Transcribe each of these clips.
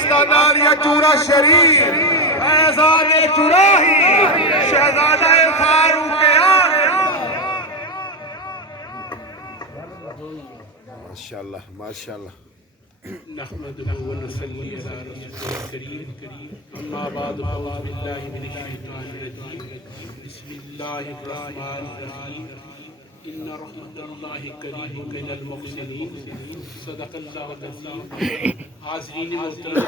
استادان یا چورا شریف فیضان چراہی شہزادہ فاروق آزم. ماشاءاللہ ماشاءاللہ. نحمده ونصلي على رسوله الكريم. اما بعد فاعوذ بالله من الشيطان الرجيم. بسم الله الرحمن الرحيم. ان رحمت اللہ قریب من المحسنین. صدق اللہ العظیم. حاضرین محترم،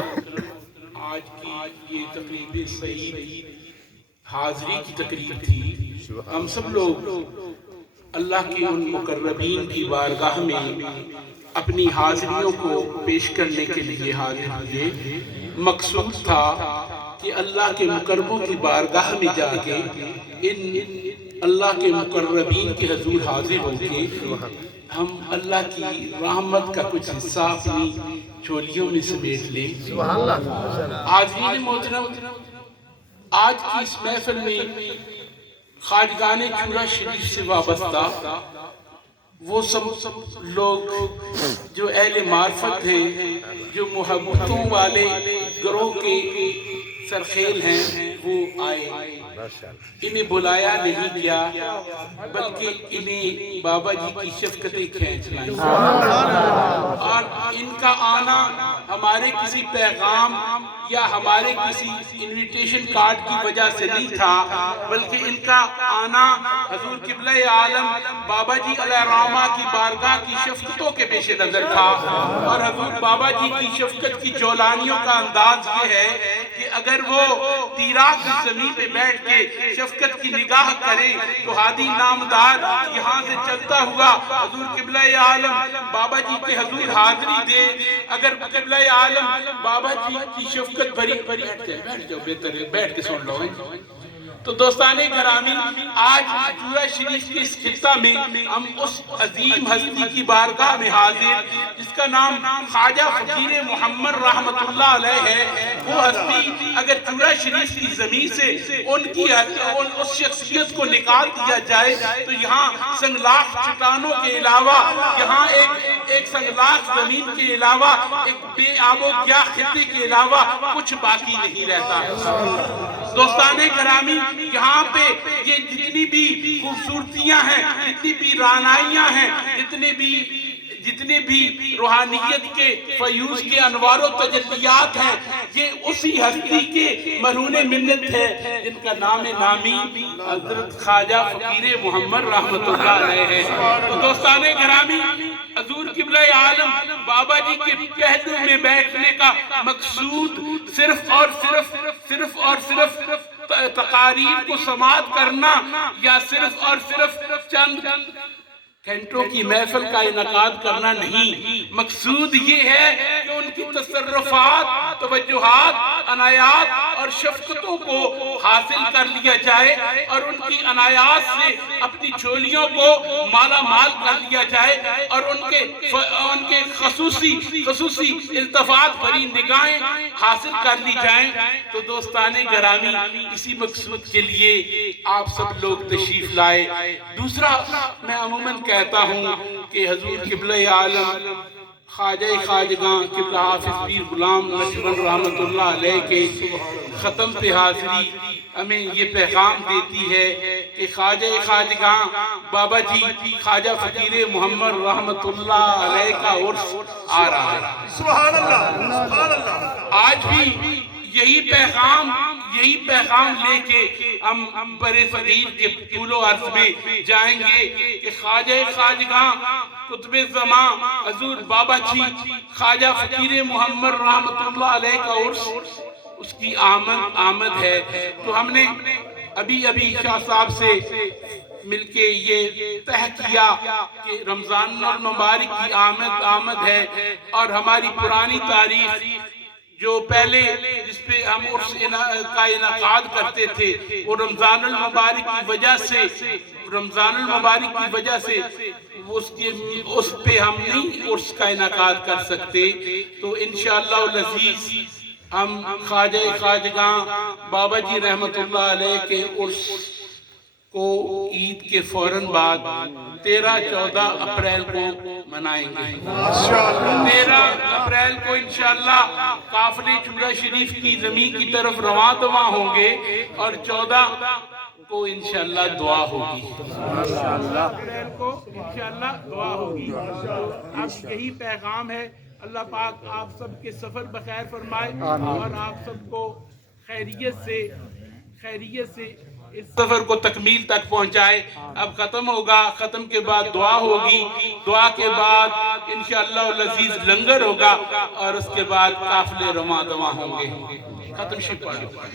آج کی یہ تقریب سعید حاضری کی تقریب تھی. ہم سب لوگ اللہ کے ان مقربین کی بارگاہ میں اپنی حاضریوں کو پیش کرنے کے لیے حاضر ہوئے. مقصود تھا کہ اللہ کے مقربوں کی بارگاہ میں جا کے ان اللہ کے مقربین کے حضور حاضر ہو کے ہم اللہ کی رحمت کا کچھ حصہ اپنی چولیوں میں سمیٹ لیں. حاضرین محترم، آج کی اس محفل میں خواجگان چورا شریف سے وابستہ وہ سب لوگ جو اہل معرفت ہیں، جو محبتوں والے گروہ کے سرخیل ہیں، وہ آئے. انہیں بلایا نہیں کیا بلکہ انہیں بابا جی کی شفقتیں کھینچ لائیں. اور ان کا آنا ہمارے کسی پیغام یا ہمارے کسی انویٹیشن کارڈ کی وجہ سے نہیں تھا، بلکہ ان کا آنا حضور قبلہ عالم بابا جی علیہ الرحمہ کی بارگاہ کی شفقتوں کے پیش نظر تھا. اور حضور بابا جی کی شفقت کی جولانیوں کا انداز یہ ہے کہ اگر وہ تیراک کی زمین پہ بیٹھ کے شفقت کی نگاہ کرے تو ہادی نامدار یہاں سے چلتا ہوا حضور قبلہ عالم بابا جی کے حضور حاضری دے. اگر قبلہ عالم بابا جی کی شفقت بھری بیٹھ جاؤ بہتر ہے، بیٹھ کے سن لو. تو دوستان گرامی، آج چورا شریف کے اس خطہ میں ہم اس عظیم ہستی کی بارگاہ میں حاضر جس کا نام خواجہ فقیر محمد رحمت اللہ علیہ ہے. وہ ہستی اگر چورا شریف کی زمین سے ان کی اس شخصیت کو نکال دیا جائے تو یہاں سنگلاخ چٹانوں کے علاوہ، یہاں ایک سنگلاخ زمین کے علاوہ، ایک بے آب و گیا خطے کے علاوہ کچھ باقی نہیں رہتا. دوستان گرامی، یہاں پہ یہ جتنی بھی خوبصورتیاں ہیں، جتنی بھی رانائیاں ہیں، جتنے بھی روحانیت کے فیوز کے انوار و تجلیات ہیں، یہ اسی ہستی کے مرہون منت ہے جن کا نام نامی حضرت خواجہ فقیر محمد رحمت اللہ علیہ ہے. تو دوستان گرامی، حضور قبلہ عالم بابا جی کے پہلو میں بیٹھنے کا مقصود صرف اور صرف تقاریر کو سماعت کرنا یا صرف اور صرف چند گھنٹوں کی محفل کا انعقاد کرنا نہیں. مقصود یہ ہے کہ ان کی تصرفات، توجہات، عنایات اور شفقتوں کو حاصل کر لیا جائے اور ان کی عنایات سے اپنی جھولیوں کو مالا مال کر لیا جائے اور ان کے خصوصی التفات بھری نگاہیں حاصل کر لی جائیں. تو دوستان گرامی، اسی مقصود کے لیے آپ سب لوگ تشریف لائے. دوسرا، میں عموماً کہتا ہوں کہ حضور قبلہ عالم خواجہ خواجگاں قبلہ حافظ پیر غلام لکشمن رحمت اللہ علیہ کے ختم پہ حاضری ہمیں یہ پیغام دیتی ہے کہ خواجہ خواجگاں بابا جی خواجہ فقیر محمد رحمت اللہ علیہ کا عرس آ رہا ہے. سبحان اللہ سبحان اللہ. آج بھی یہی پیغام لے کے ہم برے صغیر کے طول و عرض میں جائیں گے کہ خواجہ خواجگاں قطب زمان حضور بابا جی خواجہ فقیر محمد رحمت اللہ علیہ کا عرس، اس کی آمد ہے. تو ہم نے ابھی شاہ صاحب سے مل کے یہ طے کیا کہ رمضان المبارک کی آمد ہے اور ہماری پرانی تاریخ جو پہلے جس پہ ہم عرس کا انعقاد کرتے تھے وہ رمضان المبارک کی وجہ سے اس پہ ہم نہیں عرس کا انعقاد کر سکتے. تو انشاءاللہ العزیز ہم خواجہ خواجگاں بابا جی رحمت اللہ علیہ کے عرس کو عید کے فوراً بعد 13-14 اپریل کو منائیں گے۔ 13 اپریل کو انشاءاللہ قافلے چورا شریف کی زمین کی طرف رواں ہوں گے اور 14 کو انشاءاللہ دعا ہوگی۔ 14 اپریل کو انشاءاللہ دعا ہوگی۔ اب یہی پیغام ہے، اللہ پاک آپ سب کے سفر بخیر فرمائے اور آپ سب کو خیریت سے اس سفر کو تکمیل تک پہنچائے۔ اب ختم ہوگا، ختم کے بعد دعا ہوگی، دعا کے بعد انشاءاللہ العزیز لنگر ہوگا اور اس کے بعد قافلے رواں ہوں گے۔ ختم شریف پڑھو۔